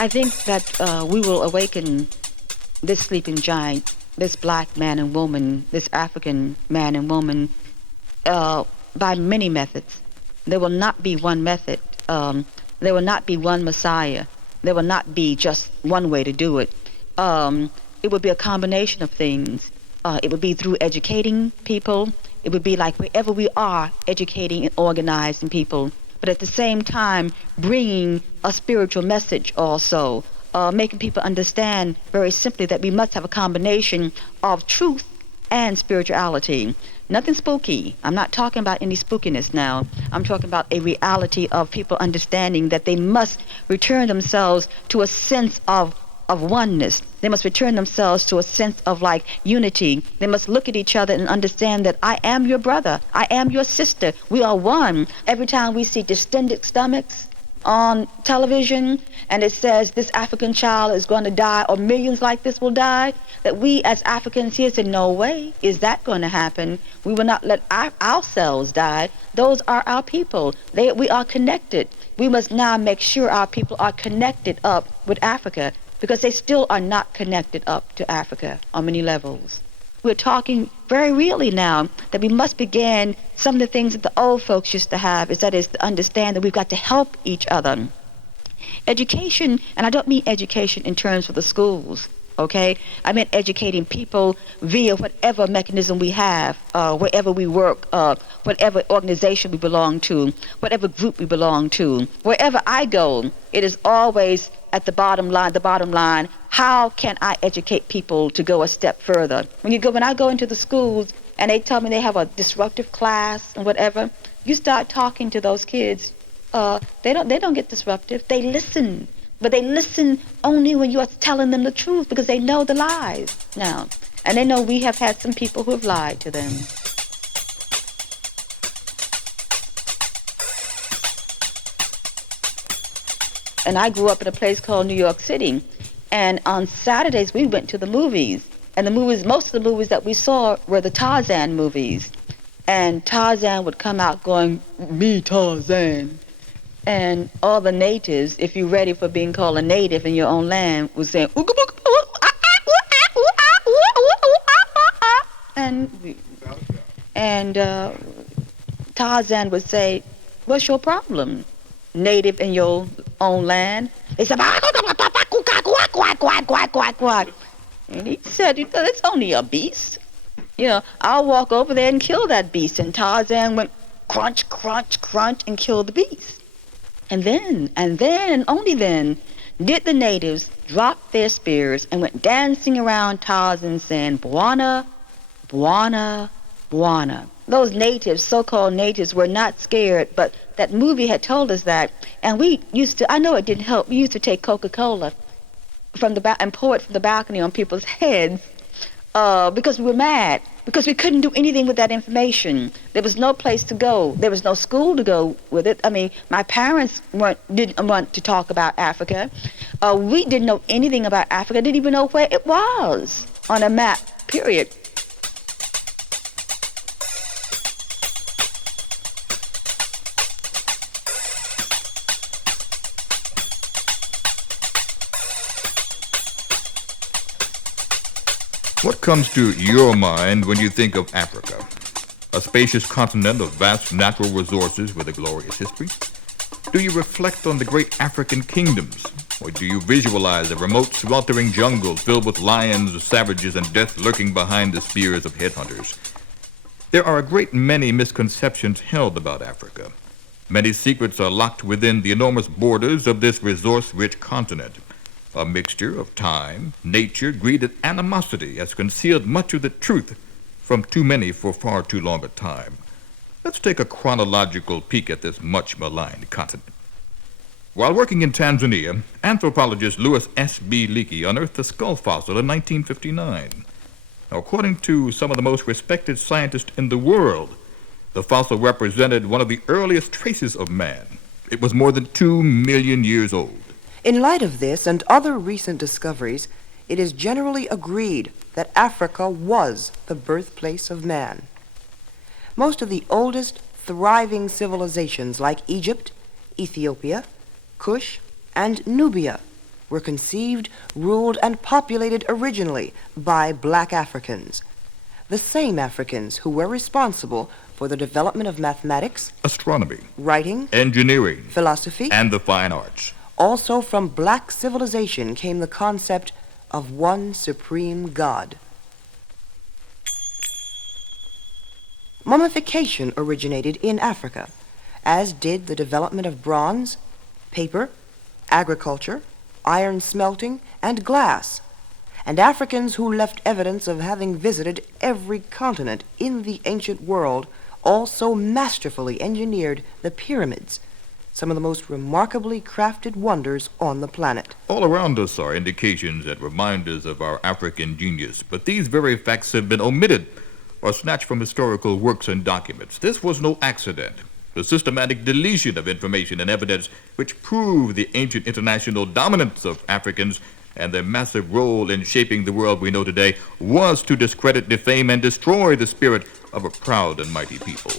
I think that we will awaken this sleeping giant, this black man and woman, this African man and woman, by many methods. There will not be one method. There will not be one Messiah. There will not be just one way to do it. It would be a combination of things. It would be through educating people. It would be like wherever we are, educating and organizing people. But at the same time, bringing a spiritual message also, making people understand very simply that we must have a combination of truth and spirituality. Nothing spooky. I'm not talking about any spookiness now. I'm talking about a reality of people understanding that they must return themselves to a sense of oneness. They must return themselves to a sense of like unity. They must look at each other and understand that I am your brother. I am your sister. We are one. Every time we see distended stomachs on television and it says this African child is going to die or millions like this will die, that we as Africans here say, no way is that going to happen. We will not let ourselves die. Those are our people. We are connected. We must now make sure our people are connected up with Africa, because they still are not connected up to Africa on many levels. We're talking very really now that we must begin some of the things that the old folks used to have, is to understand that we've got to help each other. Education, and I don't mean education in terms of the schools, okay? I mean educating people via whatever mechanism we have, wherever we work, whatever organization we belong to, whatever group we belong to. Wherever I go, it is always at the bottom line, how can I educate people to go a step further? When I go into the schools and they tell me they have a disruptive class and whatever, you start talking to those kids. They don't get disruptive. They listen, but they listen only when you are telling them the truth, because they know the lies now, and they know we have had some people who have lied to them. And I grew up in a place called New York City, and on Saturdays we went to the movies, and most of the movies that we saw were the Tarzan movies, and Tarzan would come out going, "Me Tarzan," and all the natives, if you're ready for being called a native in your own land, was saying, and Tarzan would say, "What's your problem, native in your own land?" They said, and he said, "It's only a beast. I'll walk over there and kill that beast." And Tarzan went crunch, crunch, crunch, and killed the beast. And then, and only then, did the natives drop their spears and went dancing around Tarzan saying, "Bwana, Bwana, Bwana." Those natives, so-called natives, were not scared, but that movie had told us that. And we used to, I know it didn't help, we used to take Coca-Cola and pour it from the balcony on people's heads because we were mad, because we couldn't do anything with that information. There was no place to go. There was no school to go with it. I mean, my parents didn't want to talk about Africa. We didn't know anything about Africa, didn't even know where it was on a map, period. What comes to your mind when you think of Africa? A spacious continent of vast natural resources with a glorious history? Do you reflect on the great African kingdoms? Or do you visualize a remote, sweltering jungle filled with lions, savages, and death lurking behind the spears of headhunters? There are a great many misconceptions held about Africa. Many secrets are locked within the enormous borders of this resource-rich continent. A mixture of time, nature, greed, and animosity has concealed much of the truth from too many for far too long a time. Let's take a chronological peek at this much maligned continent. While working in Tanzania, anthropologist Louis S.B. Leakey unearthed a skull fossil in 1959. Now, according to some of the most respected scientists in the world, the fossil represented one of the earliest traces of man. It was more than 2 million years old. In light of this and other recent discoveries, it is generally agreed that Africa was the birthplace of man. Most of the oldest thriving civilizations like Egypt, Ethiopia, Kush, and Nubia were conceived, ruled, and populated originally by black Africans. The same Africans who were responsible for the development of mathematics, Astronomy, writing, engineering, philosophy, and the fine arts. Also from black civilization came the concept of one supreme God. Mummification originated in Africa, as did the development of bronze, paper, agriculture, iron smelting, and glass. And Africans who left evidence of having visited every continent in the ancient world also masterfully engineered the pyramids, some of the most remarkably crafted wonders on the planet. All around us are indications and reminders of our African genius, but these very facts have been omitted or snatched from historical works and documents. This was no accident. The systematic deletion of information and evidence which prove the ancient international dominance of Africans and their massive role in shaping the world we know today was to discredit, defame, and destroy the spirit of a proud and mighty people.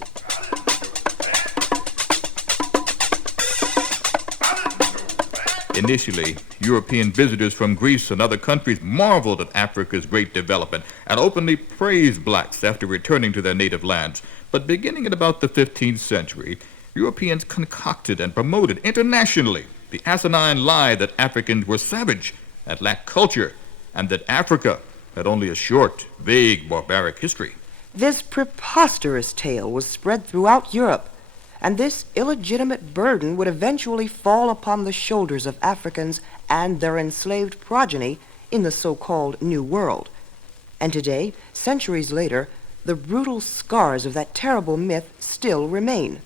Initially, European visitors from Greece and other countries marveled at Africa's great development and openly praised blacks after returning to their native lands. But beginning at about the 15th century, Europeans concocted and promoted internationally the asinine lie that Africans were savage and lacked culture, and that Africa had only a short, vague, barbaric history. This preposterous tale was spread throughout Europe, and this illegitimate burden would eventually fall upon the shoulders of Africans and their enslaved progeny in the so-called New World. And today, centuries later, the brutal scars of that terrible myth still remain.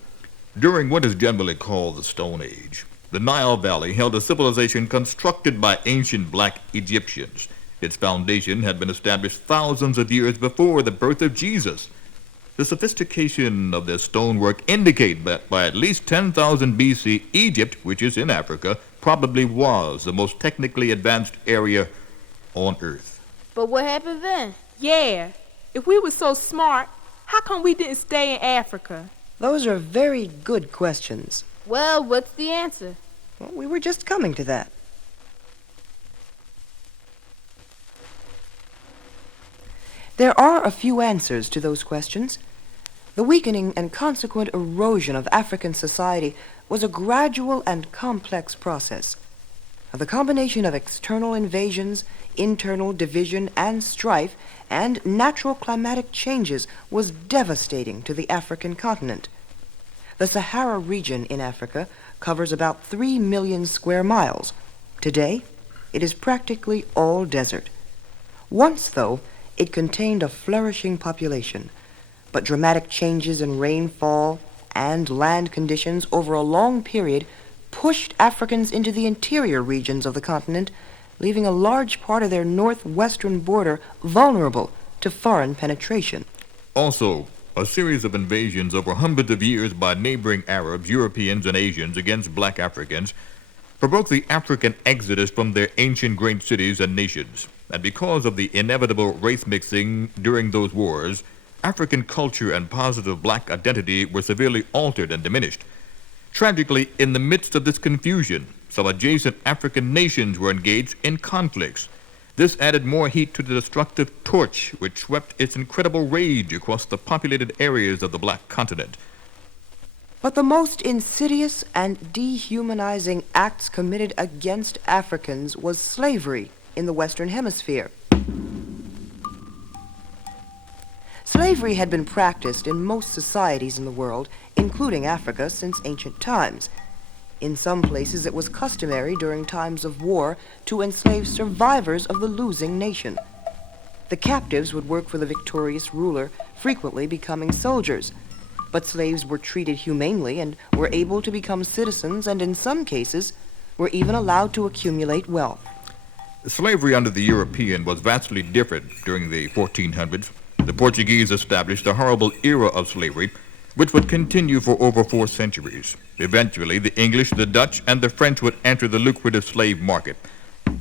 During what is generally called the Stone Age, the Nile Valley held a civilization constructed by ancient black Egyptians. Its foundation had been established thousands of years before the birth of Jesus. The sophistication of their stonework indicate that by at least 10,000 BC, Egypt, which is in Africa, probably was the most technically advanced area on Earth. But what happened then? Yeah, if we were so smart, how come we didn't stay in Africa? Those are very good questions. Well, what's the answer? Well, we were just coming to that. There are a few answers to those questions. The weakening and consequent erosion of African society was a gradual and complex process. The combination of external invasions, internal division and strife, and natural climatic changes was devastating to the African continent. The Sahara region in Africa covers about 3 million square miles. Today, it is practically all desert. Once, though, it contained a flourishing population, but dramatic changes in rainfall and land conditions over a long period pushed Africans into the interior regions of the continent, leaving a large part of their northwestern border vulnerable to foreign penetration. Also, a series of invasions over hundreds of years by neighboring Arabs, Europeans, and Asians against black Africans provoked the African exodus from their ancient great cities and nations. And because of the inevitable race mixing during those wars, African culture and positive black identity were severely altered and diminished. Tragically, in the midst of this confusion, some adjacent African nations were engaged in conflicts. This added more heat to the destructive torch which swept its incredible rage across the populated areas of the black continent. But the most insidious and dehumanizing acts committed against Africans was slavery in the Western Hemisphere. Slavery had been practiced in most societies in the world, including Africa, since ancient times. In some places it was customary during times of war to enslave survivors of the losing nation. The captives would work for the victorious ruler, frequently becoming soldiers. But slaves were treated humanely and were able to become citizens, and in some cases were even allowed to accumulate wealth. Slavery under the European was vastly different during the 1400s. The Portuguese established a horrible era of slavery, which would continue for over 4 centuries. Eventually, the English, the Dutch, and the French would enter the lucrative slave market.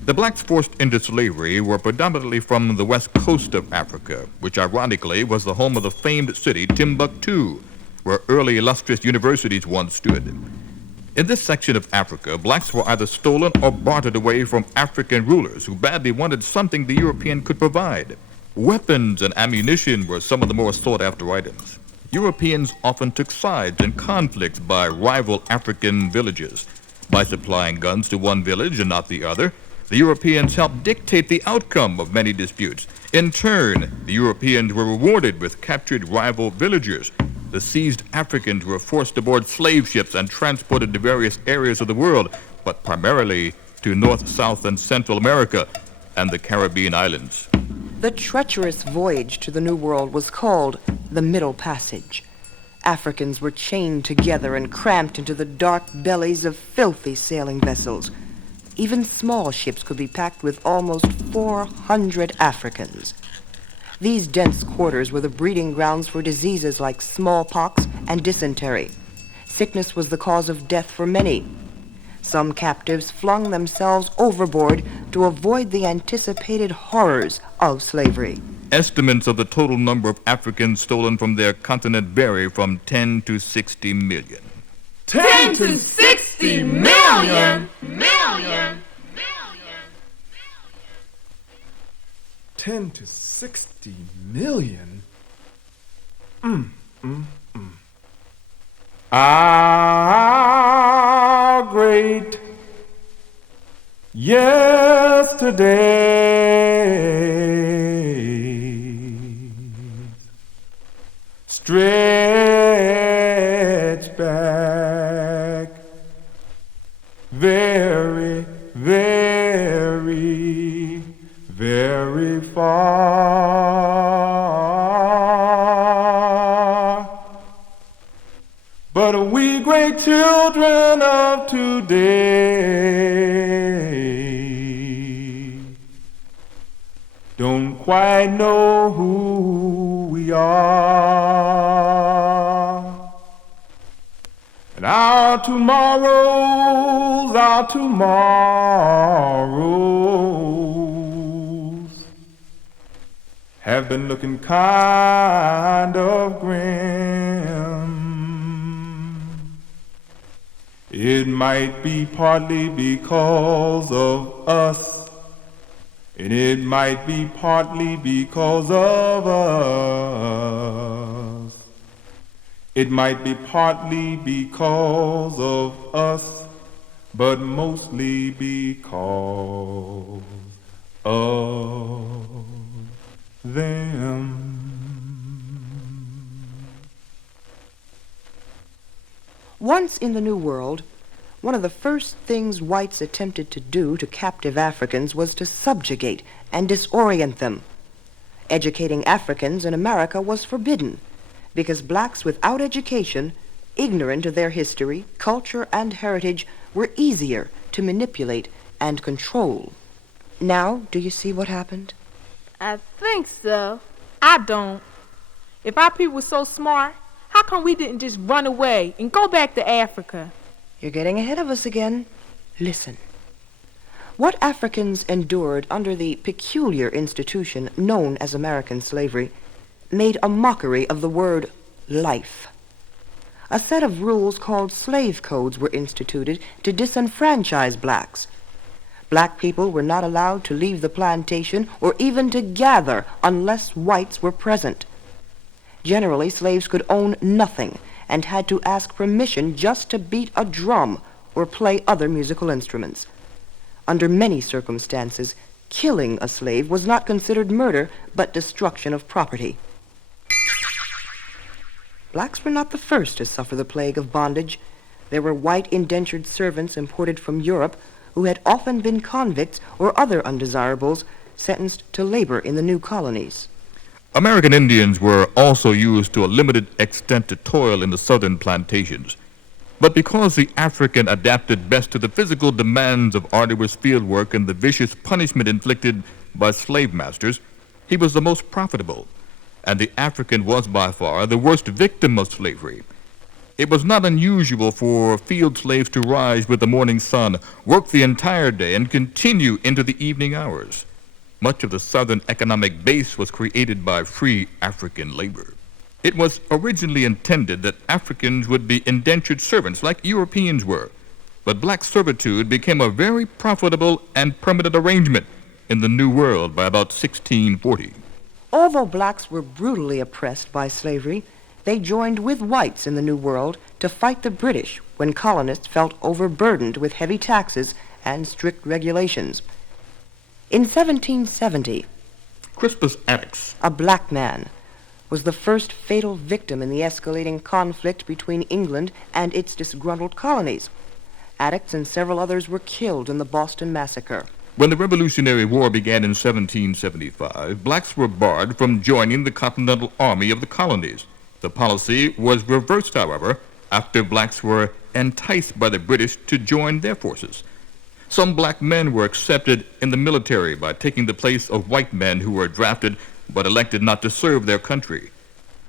The blacks forced into slavery were predominantly from the west coast of Africa, which ironically was the home of the famed city Timbuktu, where early illustrious universities once stood. In this section of Africa, blacks were either stolen or bartered away from African rulers who badly wanted something the European could provide. Weapons and ammunition were some of the more sought-after items. Europeans often took sides in conflicts by rival African villages. By supplying guns to one village and not the other, the Europeans helped dictate the outcome of many disputes. In turn, the Europeans were rewarded with captured rival villagers. The seized Africans were forced aboard slave ships and transported to various areas of the world, but primarily to North, South, and Central America and the Caribbean islands. The treacherous voyage to the New World was called the Middle Passage. Africans were chained together and cramped into the dark bellies of filthy sailing vessels. Even small ships could be packed with almost 400 Africans. These dense quarters were the breeding grounds for diseases like smallpox and dysentery. Sickness was the cause of death for many. Some captives flung themselves overboard to avoid the anticipated horrors of slavery. Estimates of the total number of Africans stolen from their continent vary from 10 to 60 million. 10 to 60 million? 10 to 60 million? How great yesterday stretch back very, very, very far. But we great children of today don't quite know who we are. And our tomorrows have been looking kind of grim. It might be partly because of us, and it might be partly because of us. It might be partly because of us, but mostly because of them. Once in the New World, one of the first things whites attempted to do to captive Africans was to subjugate and disorient them. Educating Africans in America was forbidden because blacks without education, ignorant of their history, culture, and heritage, were easier to manipulate and control. Now, do you see what happened? I think so. I don't. If our people were so smart, how come we didn't just run away and go back to Africa? You're getting ahead of us again. Listen. What Africans endured under the peculiar institution known as American slavery made a mockery of the word life. A set of rules called slave codes were instituted to disenfranchise blacks. Black people were not allowed to leave the plantation or even to gather unless whites were present. Generally, slaves could own nothing and had to ask permission just to beat a drum or play other musical instruments. Under many circumstances, killing a slave was not considered murder, but destruction of property. Blacks were not the first to suffer the plague of bondage. There were white indentured servants imported from Europe who had often been convicts or other undesirables sentenced to labor in the new colonies. American Indians were also used to a limited extent to toil in the southern plantations. But because the African adapted best to the physical demands of arduous field work and the vicious punishment inflicted by slave masters, he was the most profitable, and the African was by far the worst victim of slavery. It was not unusual for field slaves to rise with the morning sun, work the entire day, and continue into the evening hours. Much of the southern economic base was created by free African labor. It was originally intended that Africans would be indentured servants like Europeans were, But black servitude became a very profitable and permanent arrangement in the New World by about 1640. Although blacks were brutally oppressed by slavery, they joined with whites in the New World to fight the British when colonists felt overburdened with heavy taxes and strict regulations. In 1770, Crispus Attucks, a black man was the first fatal victim in the escalating conflict between England and its disgruntled colonies. Attucks and several others were killed in the Boston Massacre. when the Revolutionary War began in 1775, blacks were barred from joining the Continental Army of the colonies. The policy was reversed, however, after blacks were enticed by the British to join their forces. Some black men were accepted in the military by taking the place of white men who were drafted but elected not to serve their country.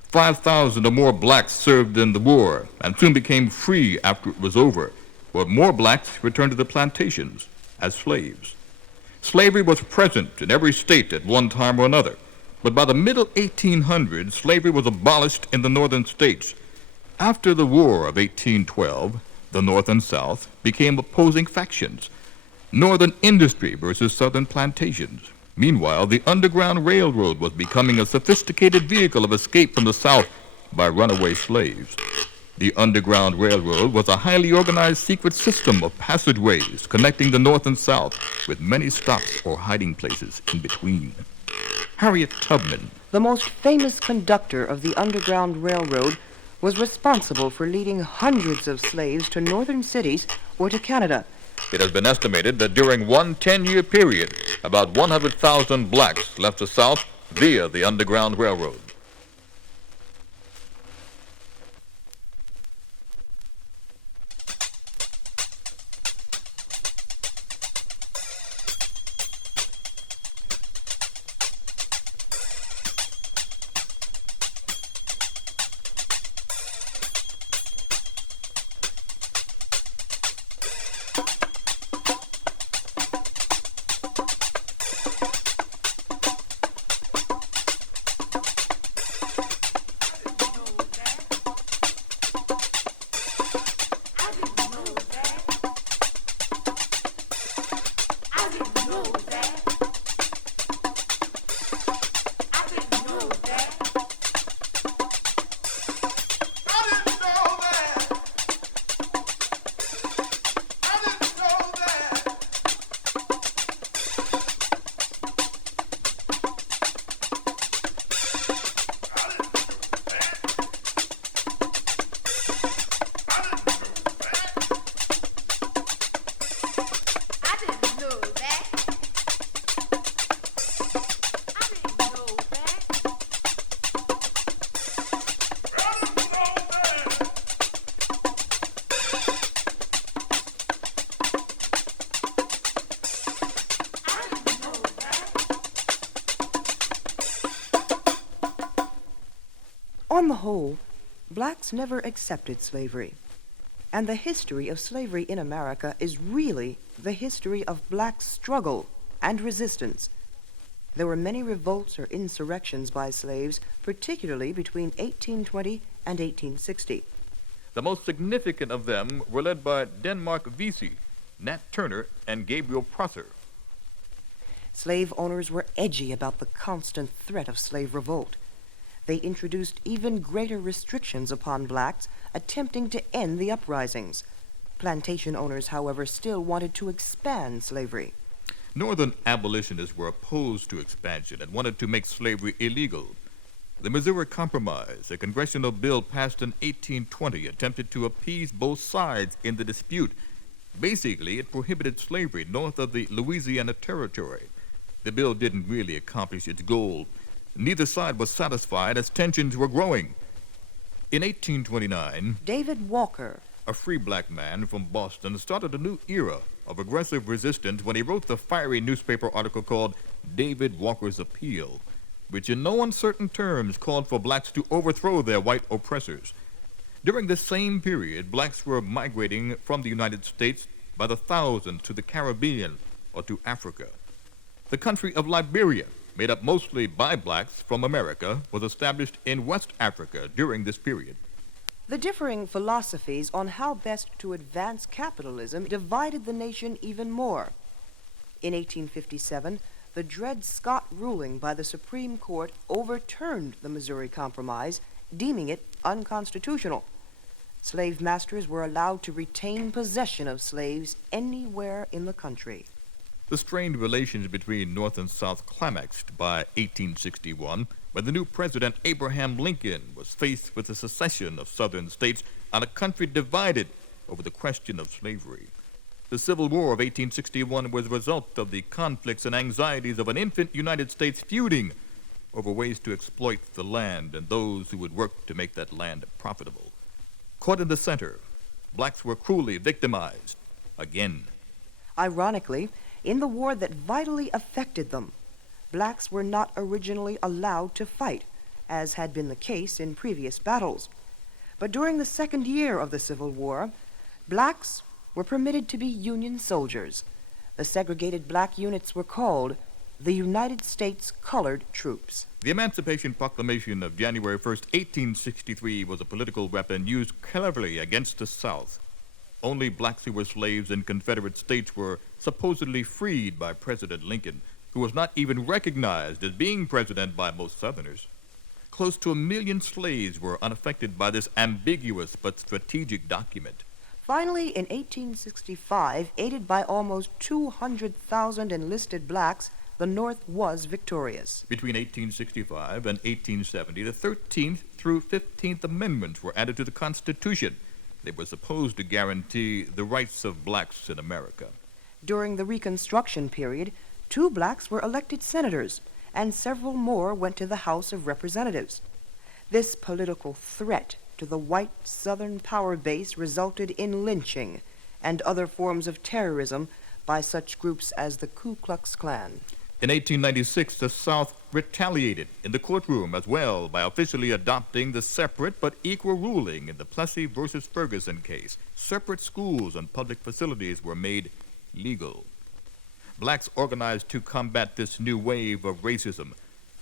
5,000 or more blacks served in the war and soon became free after it was over, but more blacks returned to the plantations as slaves. Slavery was present in every state at one time or another, but by the middle 1800s, slavery was abolished in the northern states. After the War of 1812, the North and South became opposing factions. Northern industry versus southern plantations. Meanwhile, the Underground Railroad was becoming a sophisticated vehicle of escape from the South by runaway slaves. The Underground Railroad was a highly organized secret system of passageways connecting the North and South, with many stops or hiding places in between. Harriet Tubman, The most famous conductor of the Underground Railroad, was responsible for leading hundreds of slaves to northern cities or to Canada. it has been estimated that during one 10-year period, about 100,000 blacks left the South via the Underground Railroad. On the whole, blacks never accepted slavery. And the history of slavery in America is really the history of black struggle and resistance. There were many revolts or insurrections by slaves, particularly between 1820 and 1860. The most significant of them were led by Denmark Vesey, Nat Turner, and Gabriel Prosser. Slave owners were edgy about the constant threat of slave revolt. They introduced even greater restrictions upon blacks, attempting to end the uprisings. Plantation owners, however, still wanted to expand slavery. Northern abolitionists were opposed to expansion and wanted to make slavery illegal. The Missouri Compromise, a congressional bill passed in 1820, attempted to appease both sides in the dispute. Basically, it prohibited slavery north of the Louisiana Territory. The bill didn't really accomplish its goal. Neither side was satisfied as tensions were growing. In 1829, David Walker, a free black man from Boston, started a new era of aggressive resistance when he wrote the fiery newspaper article called David Walker's Appeal, which in no uncertain terms called for blacks to overthrow their white oppressors. During this same period, blacks were migrating from the United States by the thousands to the Caribbean or to Africa. The country of Liberia, made up mostly by blacks from America, was established in West Africa during this period. The differing philosophies on how best to advance capitalism divided the nation even more. In 1857, the Dred Scott ruling by the Supreme Court overturned the Missouri Compromise, deeming it unconstitutional. Slave masters were allowed to retain possession of slaves anywhere in the country. The strained relations between North and South climaxed by 1861, when the new President Abraham Lincoln was faced with the secession of Southern states and a country divided over the question of slavery. The Civil War of 1861 was a result of the conflicts and anxieties of an infant United States feuding over ways to exploit the land and those who would work to make that land profitable. Caught in the center, blacks were cruelly victimized again. Ironically, in the war that vitally affected them, blacks were not originally allowed to fight, as had been the case in previous battles. But during the second year of the Civil War, blacks were permitted to be Union soldiers. The segregated black units were called the United States Colored Troops. The Emancipation Proclamation of January 1st, 1863 was a political weapon used cleverly against the South. Only blacks who were slaves in Confederate states were supposedly freed by President Lincoln, who was not even recognized as being president by most Southerners. Close to 1 million slaves were unaffected by this ambiguous but strategic document. Finally, in 1865, aided by almost 200,000 enlisted blacks, the North was victorious. Between 1865 and 1870, the 13th through 15th Amendments were added to the Constitution. They were supposed to guarantee the rights of blacks in America. During the Reconstruction period, 2 blacks were elected senators, and several more went to the House of Representatives. This political threat to the white Southern power base resulted in lynching and other forms of terrorism by such groups as the Ku Klux Klan. In 1896, the South retaliated in the courtroom as well by officially adopting the separate but equal ruling in the Plessy versus Ferguson case. Separate schools and public facilities were made legal. Blacks organized to combat this new wave of racism.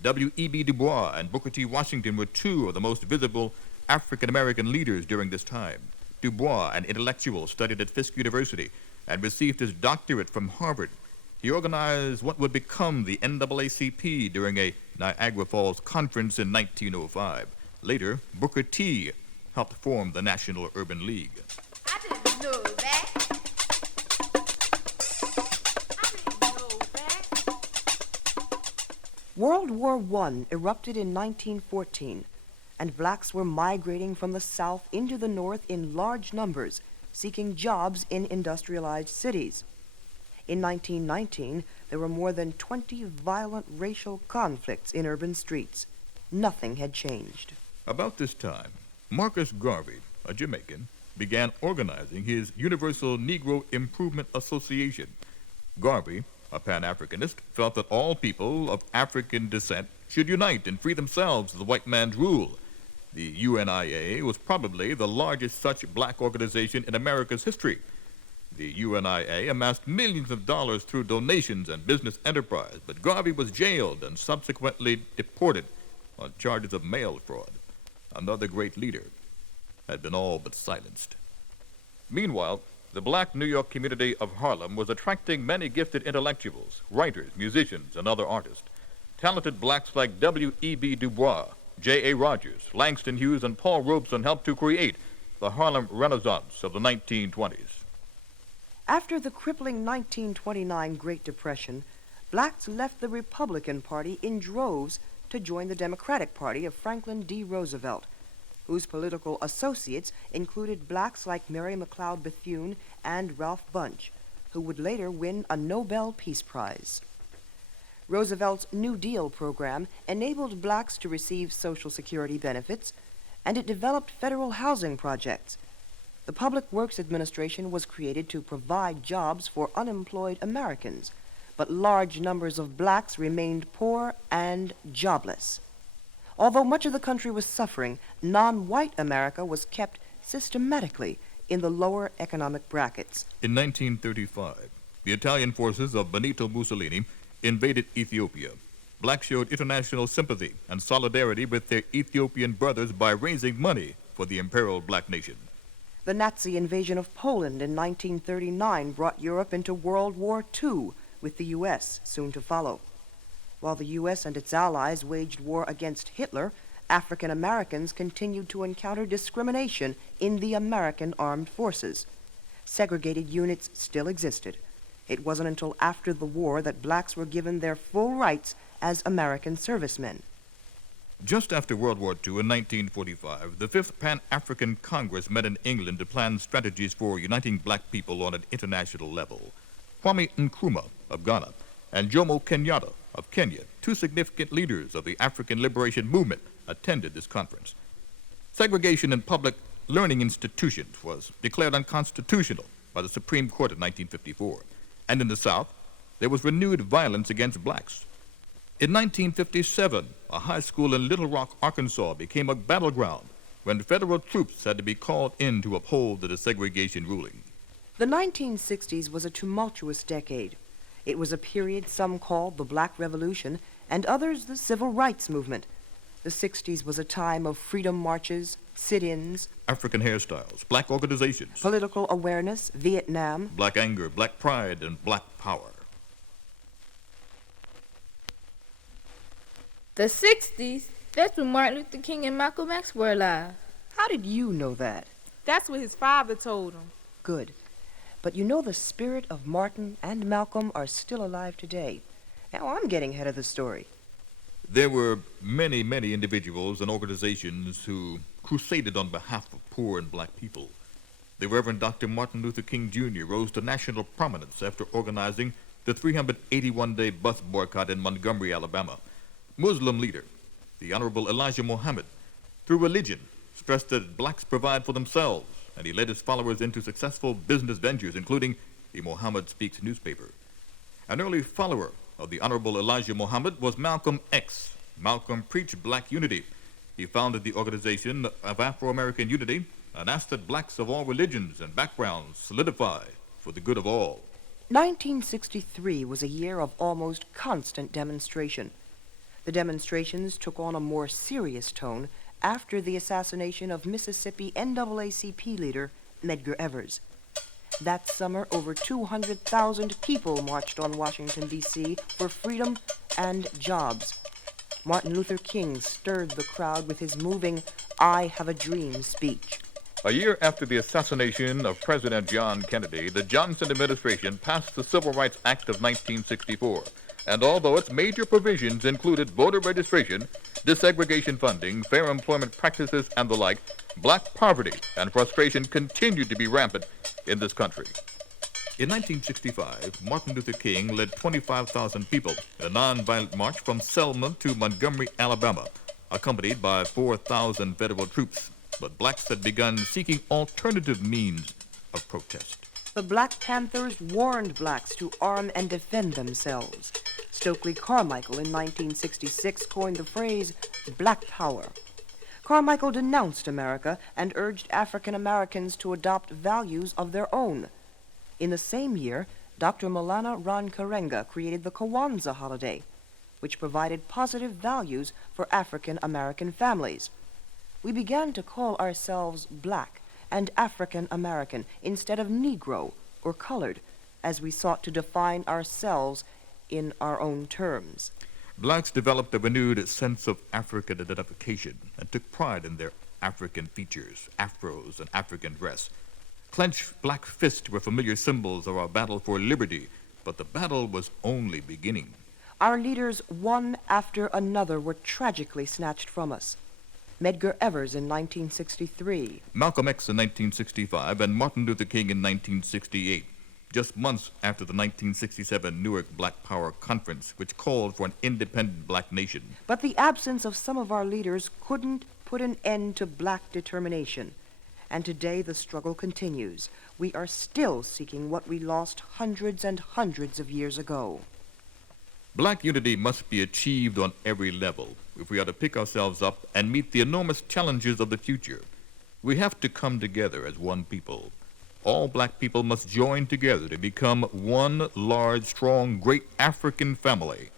W.E.B. Du Bois and Booker T. Washington were 2 of the most visible African-American leaders during this time. Du Bois, an intellectual, studied at Fisk University and received his doctorate from Harvard. He organized what would become the NAACP during a Niagara Falls conference in 1905. Later, Booker T. helped form the National Urban League. I didn't know that. World War I erupted in 1914, and blacks were migrating from the South into the North in large numbers, seeking jobs in industrialized cities. In 1919, there were more than 20 violent racial conflicts in urban streets. Nothing had changed. About this time, Marcus Garvey, a Jamaican, began organizing his Universal Negro Improvement Association. Garvey, a Pan-Africanist, felt that all people of African descent should unite and free themselves of the white man's rule. The UNIA was probably the largest such black organization in America's history. The UNIA amassed millions of dollars through donations and business enterprise, but Garvey was jailed and subsequently deported on charges of mail fraud. Another great leader had been all but silenced. Meanwhile, the black New York community of Harlem was attracting many gifted intellectuals, writers, musicians, and other artists. Talented blacks like W.E.B. Du Bois, J.A. Rogers, Langston Hughes, and Paul Robeson helped to create the Harlem Renaissance of the 1920s. After the crippling 1929 Great Depression, blacks left the Republican Party in droves to join the Democratic Party of Franklin D. Roosevelt, whose political associates included blacks like Mary McLeod Bethune and Ralph Bunche, who would later win a Nobel Peace Prize. Roosevelt's New Deal program enabled blacks to receive Social Security benefits, and it developed federal housing projects. The Public Works Administration was created to provide jobs for unemployed Americans, but large numbers of blacks remained poor and jobless. Although much of the country was suffering, non-white America was kept systematically in the lower economic brackets. In 1935, the Italian forces of Benito Mussolini invaded Ethiopia. Blacks showed international sympathy and solidarity with their Ethiopian brothers by raising money for the imperiled black nation. The Nazi invasion of Poland in 1939 brought Europe into World War II, with the U.S. soon to follow. While the U.S. and its allies waged war against Hitler, African Americans continued to encounter discrimination in the American armed forces. Segregated units still existed. It wasn't until after the war that blacks were given their full rights as American servicemen. Just after World War II in 1945, the Fifth Pan-African Congress met in England to plan strategies for uniting black people on an international level. Kwame Nkrumah of Ghana and Jomo Kenyatta of Kenya, two significant leaders of the African liberation movement, attended this conference. Segregation in public learning institutions was declared unconstitutional by the Supreme Court in 1954, and in the South, there was renewed violence against blacks. In 1957, a high school in Little Rock, Arkansas became a battleground when federal troops had to be called in to uphold the desegregation ruling. The 1960s was a tumultuous decade. It was a period some called the Black Revolution and others the Civil Rights Movement. The 60s was a time of freedom marches, sit-ins, African hairstyles, black organizations, political awareness, Vietnam, black anger, black pride, and black power. The 60s, that's when Martin Luther King and Malcolm X were alive. How did you know that? That's what his father told him. Good. But you know the spirit of Martin and Malcolm are still alive today. Now I'm getting ahead of the story. There were many, many individuals and organizations who crusaded on behalf of poor and black people. The Reverend Dr. Martin Luther King Jr. rose to national prominence after organizing the 381-day bus boycott in Montgomery, Alabama. Muslim leader, the Honorable Elijah Muhammad, through religion, stressed that blacks provide for themselves, and he led his followers into successful business ventures, including the Muhammad Speaks newspaper. An early follower of the Honorable Elijah Muhammad was Malcolm X. Malcolm preached black unity. He founded the Organization of Afro-American Unity and asked that blacks of all religions and backgrounds solidify for the good of all. 1963 was a year of almost constant demonstration. The demonstrations took on a more serious tone after the assassination of Mississippi NAACP leader Medgar Evers. That summer, over 200,000 people marched on Washington, D.C. for freedom and jobs. Martin Luther King stirred the crowd with his moving "I Have a Dream" speech. A year after the assassination of President John Kennedy, the Johnson administration passed the Civil Rights Act of 1964. And although its major provisions included voter registration, desegregation funding, fair employment practices, and the like, black poverty and frustration continued to be rampant in this country. In 1965, Martin Luther King led 25,000 people in a nonviolent march from Selma to Montgomery, Alabama, accompanied by 4,000 federal troops. But blacks had begun seeking alternative means of protest. The Black Panthers warned blacks to arm and defend themselves. Stokely Carmichael in 1966 coined the phrase Black Power. Carmichael denounced America and urged African Americans to adopt values of their own. In the same year, Dr. Malana Rankarenga created the Kwanzaa holiday, which provided positive values for African American families. We began to call ourselves black and African American instead of Negro or colored, as we sought to define ourselves in our own terms. Blacks developed a renewed sense of African identification and took pride in their African features, afros, and African dress. Clenched black fists were familiar symbols of our battle for liberty, but the battle was only beginning. Our leaders, one after another, were tragically snatched from us. Medgar Evers in 1963. Malcolm X in 1965 and Martin Luther King in 1968. Just months after the 1967 Newark Black Power Conference, which called for an independent black nation. But the absence of some of our leaders couldn't put an end to black determination. And today the struggle continues. We are still seeking what we lost hundreds and hundreds of years ago. Black unity must be achieved on every level if we are to pick ourselves up and meet the enormous challenges of the future. We have to come together as one people. All black people must join together to become one large, strong, great African family.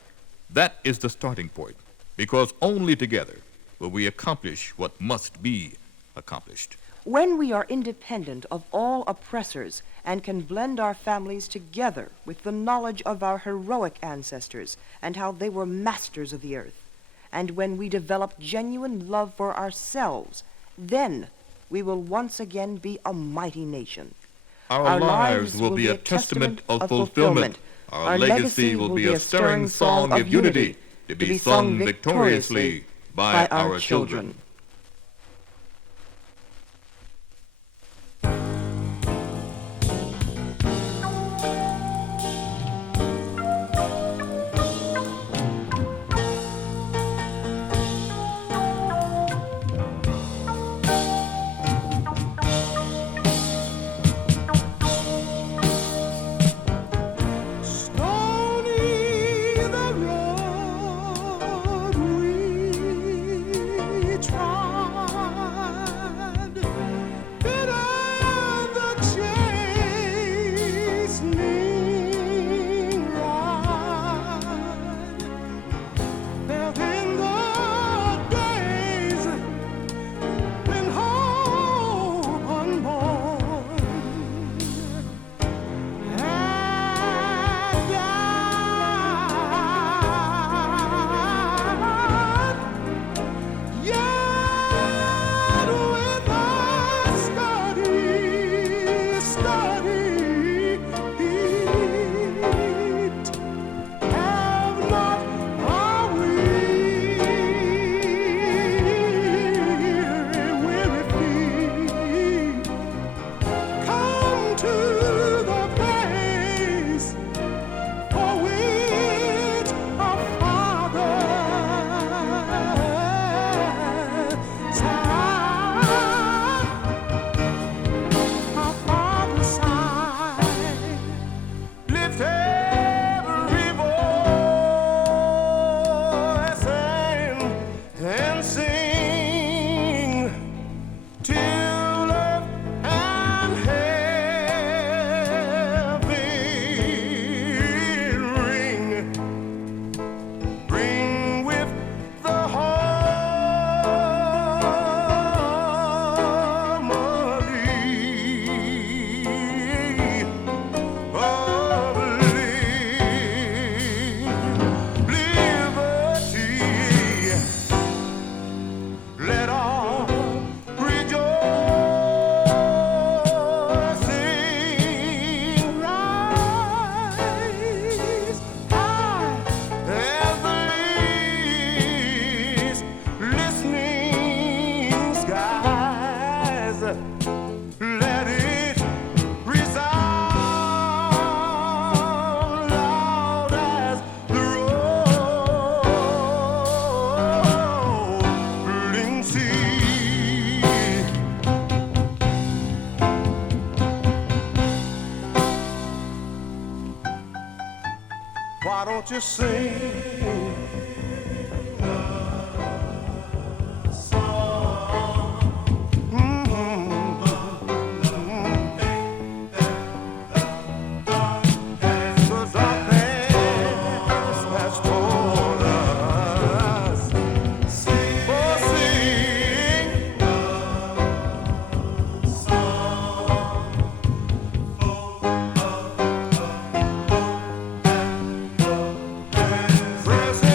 That is the starting point, because only together will we accomplish what must be accomplished. When we are independent of all oppressors and can blend our families together with the knowledge of our heroic ancestors and how they were masters of the earth, and when we develop genuine love for ourselves, then we will once again be a mighty nation. Our lives will be a testament of fulfillment. Our legacy will be a stirring song of unity to be sung victoriously by our children. Why don't you sing a song? The darkness has told us. Oh, sing a song. Present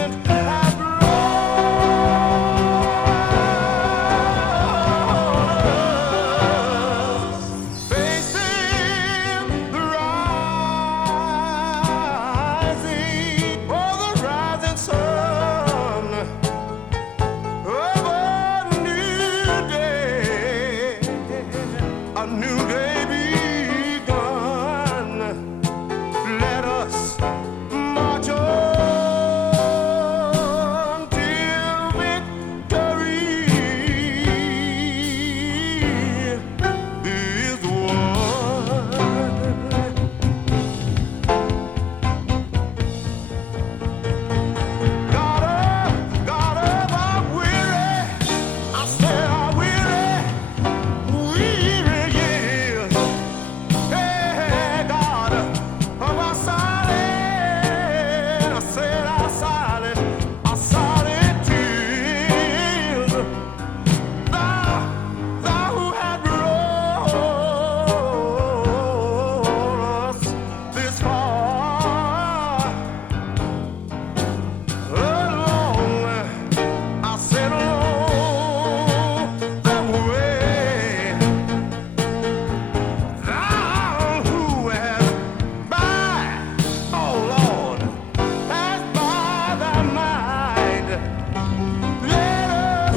let us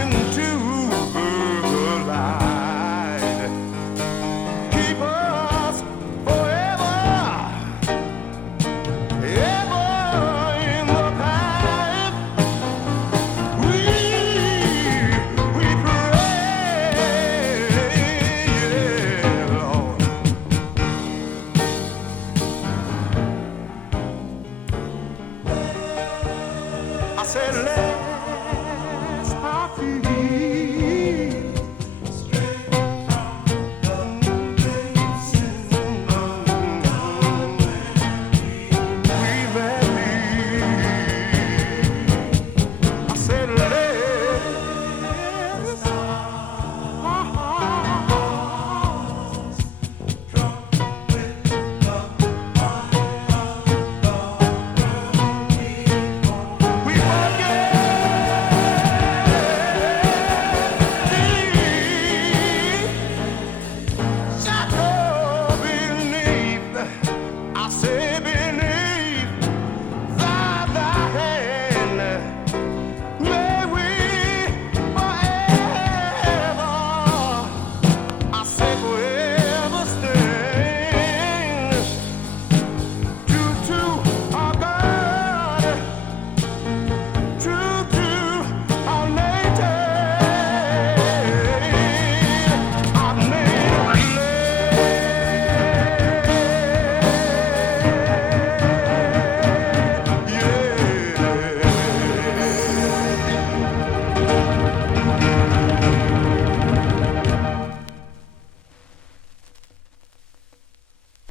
into the light. Keep us forever, ever in the path. We pray, yeah, Lord. I said, let